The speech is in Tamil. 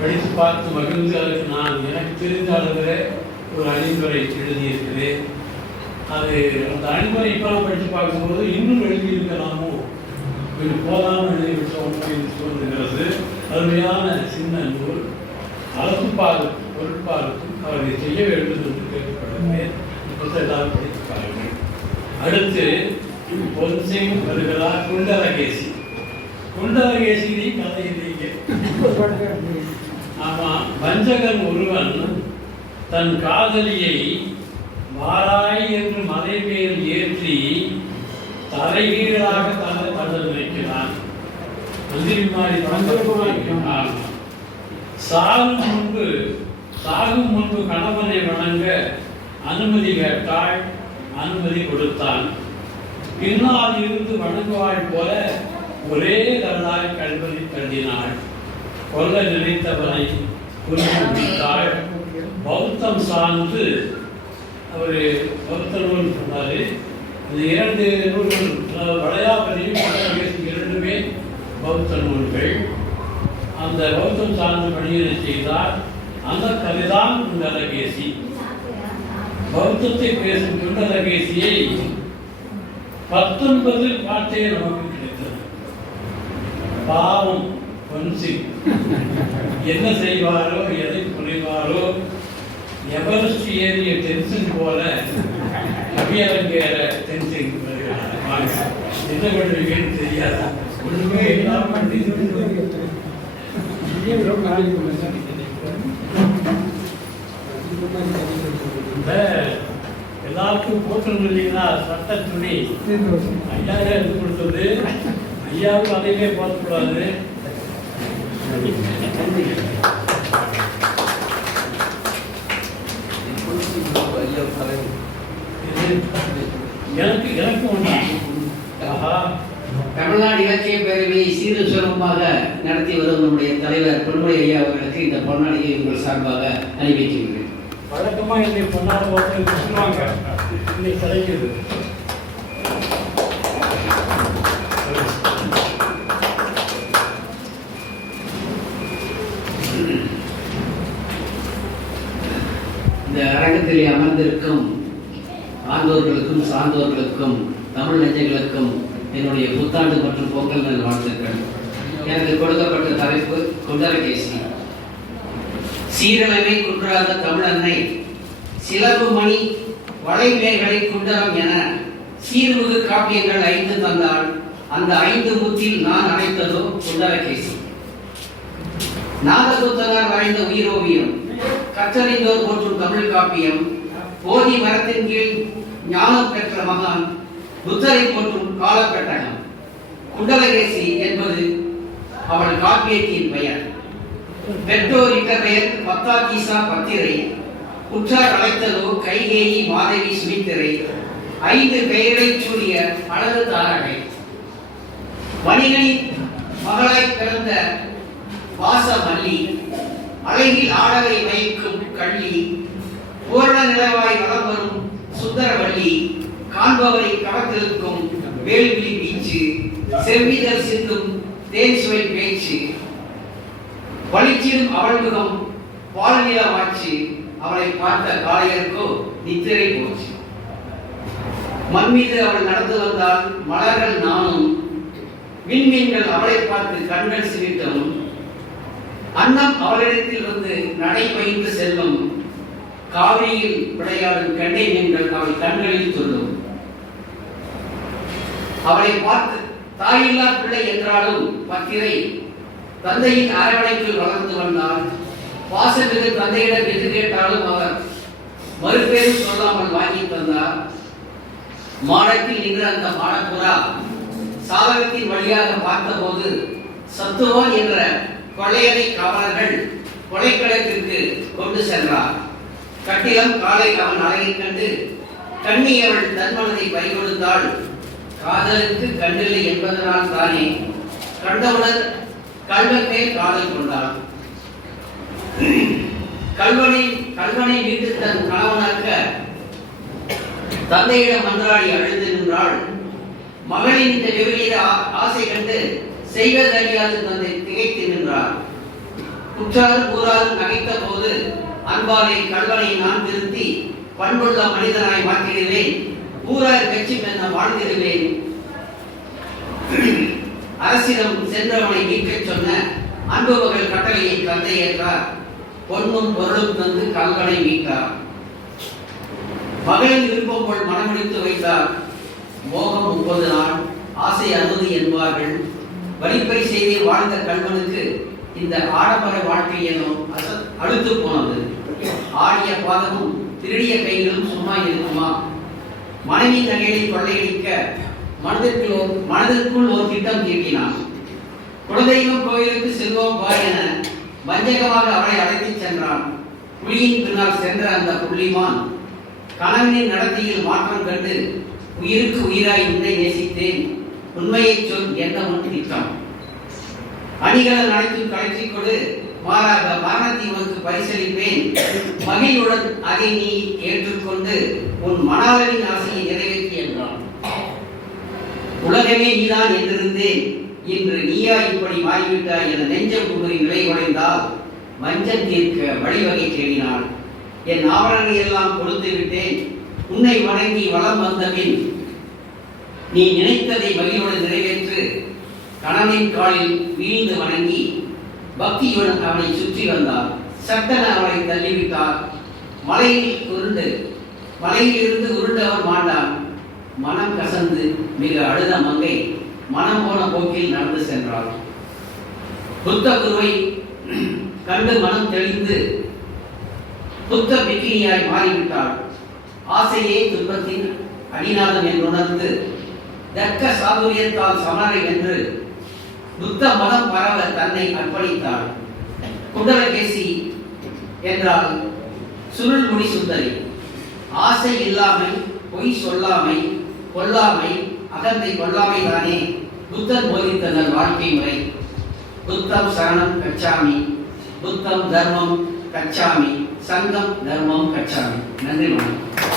படித்து பார்த்து மகிழ்ந்து அதற்கு நான் எனக்கு தெரிந்த அளவில் ஒரு அணிமுறை எழுதியிருக்கிறேன் அது அந்த அணிமுறை இப்போலாம் படித்து பார்க்கும்போது இன்னும் எழுதியிருக்கலாமோ? கொஞ்சம் போதாமல் எழுதிவிட்டோம் அப்படின்னு தோன்றுகிறது. அருமையான சின்ன நூல். அளவுப்பாலுக்கும் பொருட்பாலுக்கும் அவரை செய்ய வேண்டும் என்று கேட்கப்படுகிறேன் புத்தகம் எல்லாரும் படித்து பாருங்கள். அடுத்து பொன்சிங் வருகிறார் குண்டலகேசி. குண்டலகேசி கதை இல்லைங்க. ஆமாம் வஞ்சகன் ஒருவன் தன் காதலியை வாராய் என்று மலை மேல் ஏற்றி தலைகீழாக தலை தள்ள நினைக்கிறான் மந்திரி மாதிரி சாகும் முன்பு சாகும் முன்பு கணவனை வணங்க அனுமதி கேட்டாள் அனுமதி கொடுத்தான். பின்னால் இருந்து வணங்குவாள் போல ஒரே கரலாய் கல்வனை தள்ளினாள் கொல்ல நினைத்தவனை விட்டாள் பௌத்தம் சார்ந்து அவர் பௌத்த நூல் சொன்னார். இந்த இரண்டு நூல்கள் வளையாபதியும் வளையாபதி இரண்டுமே பௌத்த நூல்கள் அந்த பௌத்தம் சார்ந்த பணியை செய்தார். அந்த கதைதான் குண்டலகேசி. பௌத்தத்தை பேசும் குண்டலகேசியை பத்தொன்பது பாட்டே நமக்கு கிடைத்தது. பாவம். பொன்சி என்ன செய்வாரோ எதை புரிவாரோ எவரெஸ்ட் ஏறிய டென்ஷன் போல கவியரங்கேற டென்ஷன் வருகிறார். வாங்க. என்ன பண்ணுவீங்கன்னு தெரியாது. ஒண்ணுமே இல்லாம இந்த எல்லாருக்கும் போட்டணும் இல்லைங்களா சட்ட துணி. ஐயாயிரம் எடுத்து கொடுத்தது. ஐயாவுக்கு அதையிலே போடக்கூடாது. எனக்கு எனக்கு ஒன்று தமிழ்நாடு இலக்கிய பேரவையை சீரு சிறப்பாக நடத்தி வரும் நம்முடைய தலைவர் பொன்முடி ஐயா அவர்களுக்கு இந்த பொன்னாடியை உங்கள் சார்பாக அறிவிக்கின்றேன். வழக்கமாக என்னை பொன்னாடு ஒருத்தர் சொல்லுவாங்க இன்னைக்கு கிடைக்குது இந்த அரங்கத்திலே அமர்ந்திருக்கும் ஆண்டோர்களுக்கும் சார்ந்தோர்களுக்கும் தமிழ் நெஞ்சங்களுக்கும் என்னுடைய புத்தாண்டு மற்றும் பொங்கல் நல் வாழ்த்துக்கள். எனக்கு கொடுக்கப்பட்ட தலைப்பு குண்டரகேசி. சீரழமை குன்றாத தமிழன்னை சிலம்பு மணி வளைமேகலை குண்டரம் என சீர்மிகு காப்பியங்கள் ஐந்து தந்தால் அந்த ஐந்து முத்தில் நான் அழைத்ததோ குண்டரகேசி. நாகபுத்தனார் வரைந்த உயிரோவியம். கற்றறிந்தோர் போற்றும் தமிழ் காப்பியம் போதி மரத்தின் கீழ் ஞானம் பெற்ற மகான் புத்தரை போற்றும் காலக்கட்டணம் குண்டலகேசி என்பது அவள் காப்பியத்தின் பெயர். பெற்றோர் இட்ட பெயர் பத்தாக்கீசா பத்திரை உற்றார் அழைத்ததோ கைகேயி மாதவி சுமித்திரை ஐந்து பெயரை சூடிய அழகு தாரகை. வணிகனின் மகளாய் பிறந்த வாசமல்லி அழகில் ஆடவை மயக்கும் கள்ளி பூரண நிலவாய் வளம் வரும் சுந்தரவள்ளி காண்பவரை கவர்ந்திருக்கும் வேல்விழி வீச்சு செவ்விதர் சிந்தும் தேன் சுவை பேச்சு. வலிச்சிடும் அவள் முகம் பாலநிலமாச்சு அவளை பார்த்த காளையருக்கோ நித்திரை போச்சு. மண் மீது அவள் நடந்து வந்தால் மலர்கள் நானும் விண்மீன்கள் அவளை பார்த்து கண்கள் சிரித்தனும் அண்ணன் அவளிடத்தில் வந்து நடை செல்வம் செல்லும் காவிரியில் விளையாடும் கண்டை மீன்கள் அவள் கண்களில் சொல்லும் அவளை பார்த்து தாயில்லா பிள்ளை என்றாலும் பத்திரை தந்தையின் அரவணைப்பில் வளர்ந்து வந்தார் பாசமிகு தந்தையிடம் எது கேட்டாலும் அவர் மறுபேரும் சொல்லாமல் வாங்கி தந்தார். மாடத்தில் நின்ற அந்த மாடப்புறா சாதகத்தின் வழியாக பார்த்தபோது சத்துவான் என்ற கொள்ளையரை காவலர்கள் கொலைக்களத்திற்கு கொண்டு சென்றார். கட்டிலம் காலை அவன் அழகைக் கண்டு கண்ணி அவள் தன்மனதை பறிகொடுத்தாள். காதலுக்கு கண்ணில்லை என்பதனால் தானே கண்டவுடன் கல்வன் மேல் காதல் கொண்டான். கல்வனை கல்வனை மீட்டு தன் கணவனாக்க தந்தையிடம் மன்றாடி அழுது நின்றாள். மகளின் இந்த விபரீத ஆ- ஆசை கண்டு செய்வதறியாது தந்தை திகைத்து நின்றார் குற்றாறு கூறாறு நகைத்த போது அன்பாலே கல்வனை நான் திருத்தி பண்புள்ள மனிதனாய் மாற்றிடுவேன். ஊரார் கட்சி பெண்ண வாழ்ந்திருவேன் அரசிடம் சென்றவனை மீட்கச் சொன்ன அன்பு மகள் கட்டளையை தந்தை ஏற்றார். பொன்னும் பொருளும் தந்து கல்வனை மீட்டார். மகளின் விருப்பம் போல் மனமுடித்து வைத்தார். மோகம் முப்பது நாள் ஆசை அறுபது என்பார்கள். வலிப்பை செய்து வாழ்ந்த கல்வனுக்கு இந்த ஆடம்பர வாழ்க்கை எனும் அச அழுத்து போனது. ஆடிய பாதமும் திருடிய கைகளும் சும்மா இருக்குமா? மனைவி நகையை கொள்ளையடிக்க மனதிற்குள் மனதிற்குள் ஒரு திட்டம் தீட்டினான். குலதெய்வம் கோயிலுக்கு செல்வோம் வா என வஞ்சகமாக அவளை அழைத்துச் சென்றான். புலியின் பின்னால் சென்ற அந்த புள்ளிமான் கணவனின் நடத்தையில் மாற்றம் கண்டு உயிருக்கு உயிராய் உன்னை நேசித்தேன். உண்மையை சொல் என்ன ஒன்று திட்டம் அணிகள் அனைத்தும் கலைச்சிக் கொடு. மாறாக மரணத்தை உனக்கு பரிசளிப்பேன். மகிழ்வுடன் அதை நீ ஏற்றுக்கொண்டு உன் மணாளரின் ஆசையை நிறைவேற்றி என்றான். உலகமே நீதான் என்றிருந்தேன். இன்று நீயா இப்படி மாறிவிட்டாய் என நெஞ்ச குமரி நிலை உடைந்தால் வஞ்சம் தீர்க்க வழிவகை தேடினாள். என் ஆவணங்களை எல்லாம் கொடுத்து விட்டேன் உன்னை வணங்கி வளம் வந்தபின் நீ நினைத்ததை மகிழ்வோடு நிறைவேற்று. கணவனின் காலில் வீழ்ந்து வணங்கி பக்தியுடன் அவனை சுற்றி வந்தார். சட்டன அவனை தள்ளிவிட்டார். மலையில் உருண்டு மலையிலிருந்து உருண்டவர் மாண்டான் மனம் கசந்து மிக அழுத மங்கை மனம் போன போக்கில் நடந்து சென்றாள் புத்த குருவை கண்டு மனம் தெளிந்து புத்த பிக்கினியாய் மாறிவிட்டாள் ஆசையே துன்பத்தின் அடிநாதம் என்று தர்க்க தக்க சாதுரியத்தால் சமரை என்று புத்த மதம் பரவ தன்னை அர்ப்பணித்தாள். குண்டலகேசி என்றால் சுருள் முடி சுந்தரி ஆசை இல்லாமை பொய் சொல்லாமை கொல்லாமை அகந்தை கொல்லாமை தானே புத்தன் போதித்தனர் வாழ்க்கை முறை. புத்தம் சரணம் கச்சாமி புத்தம் தர்மம் கச்சாமி சங்கம் தர்மம் கச்சாமி. நன்றி வணக்கம்.